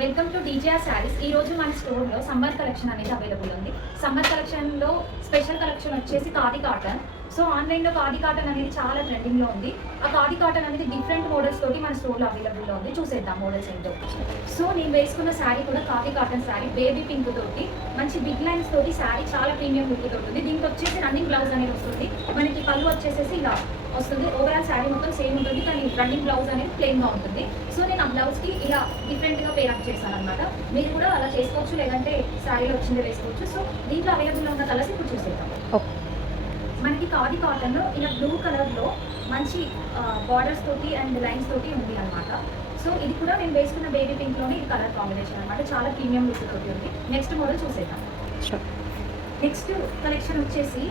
Welcome to DJR saris. ఈ రోజు మన స్టోర్లో సమ్మర్ కలెక్షన్ అనేది అవైలబుల్ ఉంది. సమ్మర్ కలెక్షన్లో స్పెషల్ కలెక్షన్ వచ్చేసి ఖాదీ కాటన్. సో ఆన్లైన్లో ఖాదీ కాటన్ అనేది చాలా ట్రెండింగ్లో ఉంది. ఆ ఖాదీ కాటన్ అనేది డిఫరెంట్ మోడల్స్ తోటి మన స్టోర్లో అవైలబుల్లో ఉంది. చూసేద్దాం మోడల్స్ ఏంటో. సో నేను వేసుకున్న శారీ కూడా khadi cotton sari, baby pink తోటి మంచి బిగ్ లైన్స్ తోటి శారీ చాలా ప్రీమియం లుక్ తోటి ఉంది. దీనికి వచ్చేసి రన్నింగ్ బ్లౌజ్ అనేది వస్తుంది. మనకి పళ్ళు వచ్చేసేసి ఇలా వస్తుంది. ఓవరాల్ శారీ మొత్తం సేమ్ ఉంటుంది, కానీ రన్నింగ్ బ్లౌజ్ అనేది ప్లెయిన్గా ఉంటుంది. సో నేను ఆ బ్లౌజ్కి ఇలా డిఫరెంట్గా పేరప్ చేశాను అనమాట. మీరు కూడా అలా చేసుకోవచ్చు, లేదంటే శారీలో వచ్చింది వేసుకోవచ్చు. సో దీంట్లో అవైలబుల్లో ఉన్న కలర్స్ ఇప్పుడు చూసేద్దాం. మనకి ఖాదీ కాటన్లో ఇలా బ్లూ కలర్లో మంచి బార్డర్స్ తోటి అండ్ లైన్స్ తోటి ఉంది అనమాట. సో ఇది కూడా నేను వేసుకున్న బేబీ పింక్లోనే ఈ కలర్ కాంబినేషన్ అనమాట. చాలా ప్రీమియం లుక్ తోటి ఉంది. నెక్స్ట్ మోడల్ చూసేద్దాం. నెక్స్ట్ కలెక్షన్ వచ్చేసి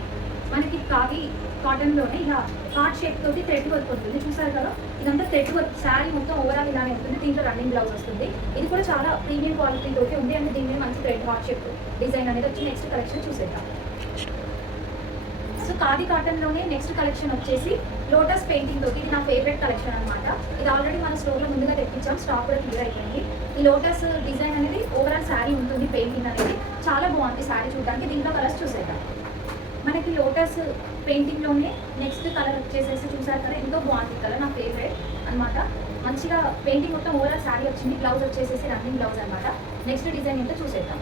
మనకి ఖాదీ కాటన్లోనే ఇలా హార్ట్ షేప్ తోటి థ్రెడ్ వర్క్ ఉంటుంది. చూసారు కదా, ఇదంతా థ్రెడ్ వర్క్. శారీ మొత్తం ఓవరాల్ ఇలానే ఉంటుంది. దీంట్లో రన్నింగ్ బ్లౌజ్ వస్తుంది. ఇది కూడా చాలా ప్రీమియం క్వాలిటీ తోటి ఉంది. అండ్ దీని మీద మంచి థ్రెడ్ హార్ట్ షేప్ డిజైన్ అనేది వచ్చి నెక్స్ట్ కలెక్షన్ చూసేద్దాం. సో ఖాదీ కాటన్లోనే నెక్స్ట్ కలెక్షన్ వచ్చేసి లోటస్ పెయింటింగ్ తోటి. ఇది నా ఫేవరెట్ కలెక్షన్ అనమాట. ఇది ఆల్రెడీ మన స్టోర్లో ముందుగా తెప్పించాం, స్టాక్ కూడా క్లియర్ అయిపోయింది. ఈ లోటస్ డిజైన్ అనేది ఓవరాల్ శారీ ఉంటుంది. పెయింటింగ్ అనేది చాలా బాగుంది శారీ చూడడానికి. దీంట్లో కలర్స్ చూసేద్దాం. మనకి లోటస్ పెయింటింగ్లోనే నెక్స్ట్ కలర్ వచ్చేసేసి చూసారు కదా, ఎంతో బాగుంది కలర్, నా ఫేవరెట్ అనమాట. మంచిగా పెయింటింగ్ మొత్తం ఓవరాల్ శారీ వచ్చింది. బ్లౌజ్ వచ్చేసేసి రన్నింగ్ బ్లౌజ్ అనమాట. నెక్స్ట్ డిజైన్ ఏంటో చూసేద్దాం.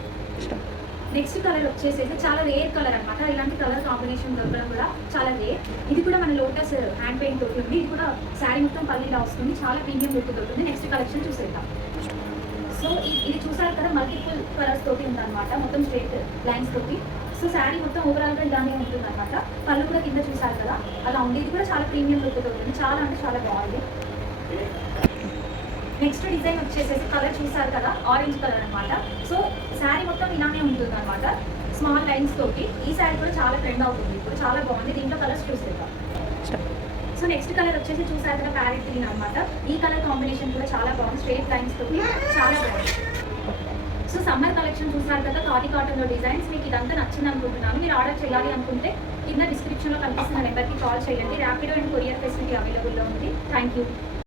నెక్స్ట్ కలర్ వచ్చేసేసి చాలా రేర్ కలర్ అనమాట. ఇలాంటి కలర్ కాంబినేషన్ దొరకడం కూడా చాలా రేర్. ఇది కూడా మన లోటస్ హ్యాండ్ పెయింట్ తోటి ఉంది. ఇది కూడా శారీ మొత్తం పల్లీలా వస్తుంది. చాలా ప్రీమియం లుక్ దొరుకుతుంది. నెక్స్ట్ కలెక్షన్ చూసేద్దాం. సో ఇది చూసారు కదా, మల్టిపుల్ కలర్స్ తోటి ఉందన్నమాట. మొత్తం స్ట్రైట్ లైన్స్ తోటి. సో శారీ మొత్తం ఓవరాల్గా ఇలానే ఉంటుంది అనమాట. పళ్ళు కూడా కింద చూసారు కదా, అలా ఉంది. ఇది కూడా చాలా ప్రీమియం లుక్ ఉంటుంది. చాలా అంటే చాలా బాగుంది. నెక్స్ట్ డిజైన్ వచ్చేసేసి కలర్ చూసారు కదా, ఆరెంజ్ కలర్ అనమాట. సో శారీ మొత్తం ఇలానే ఉంటుంది అనమాట, స్మాల్ లైన్స్ తోటి. ఈ శారీ కూడా చాలా ట్రెండ్ అవుతుంది ఇప్పుడు, చాలా బాగుంది. దీంట్లో కలర్స్ చూసేద్దాం. సో నెక్స్ట్ కలర్ వచ్చేసి చూసారు కదా, ప్యారెట్ గ్రీన్ అనమాట. ఈ కలర్ కాంబినేషన్ కూడా చాలా బాగుంది. స్ట్రైట్ లైన్స్ తోటి చాలా బాగుంది. సో సమ్మర్ కలెక్షన్ చూసారు కదా, ఖాదీ కాటన్లో డిజైన్స్. మీకు ఇదంతా నచ్చింది అనుకుంటున్నాను. మీరు ఆర్డర్ చేయాలి అనుకుంటే కింద డిస్క్రిప్షన్లో కనిపిస్తున్న నెంబర్కి కాల్ చేయండి. ర్యాపిడో అండ్ కొరియర్ ఫెసిలిటీ అవైలబుల్లో ఉంది. Thank you.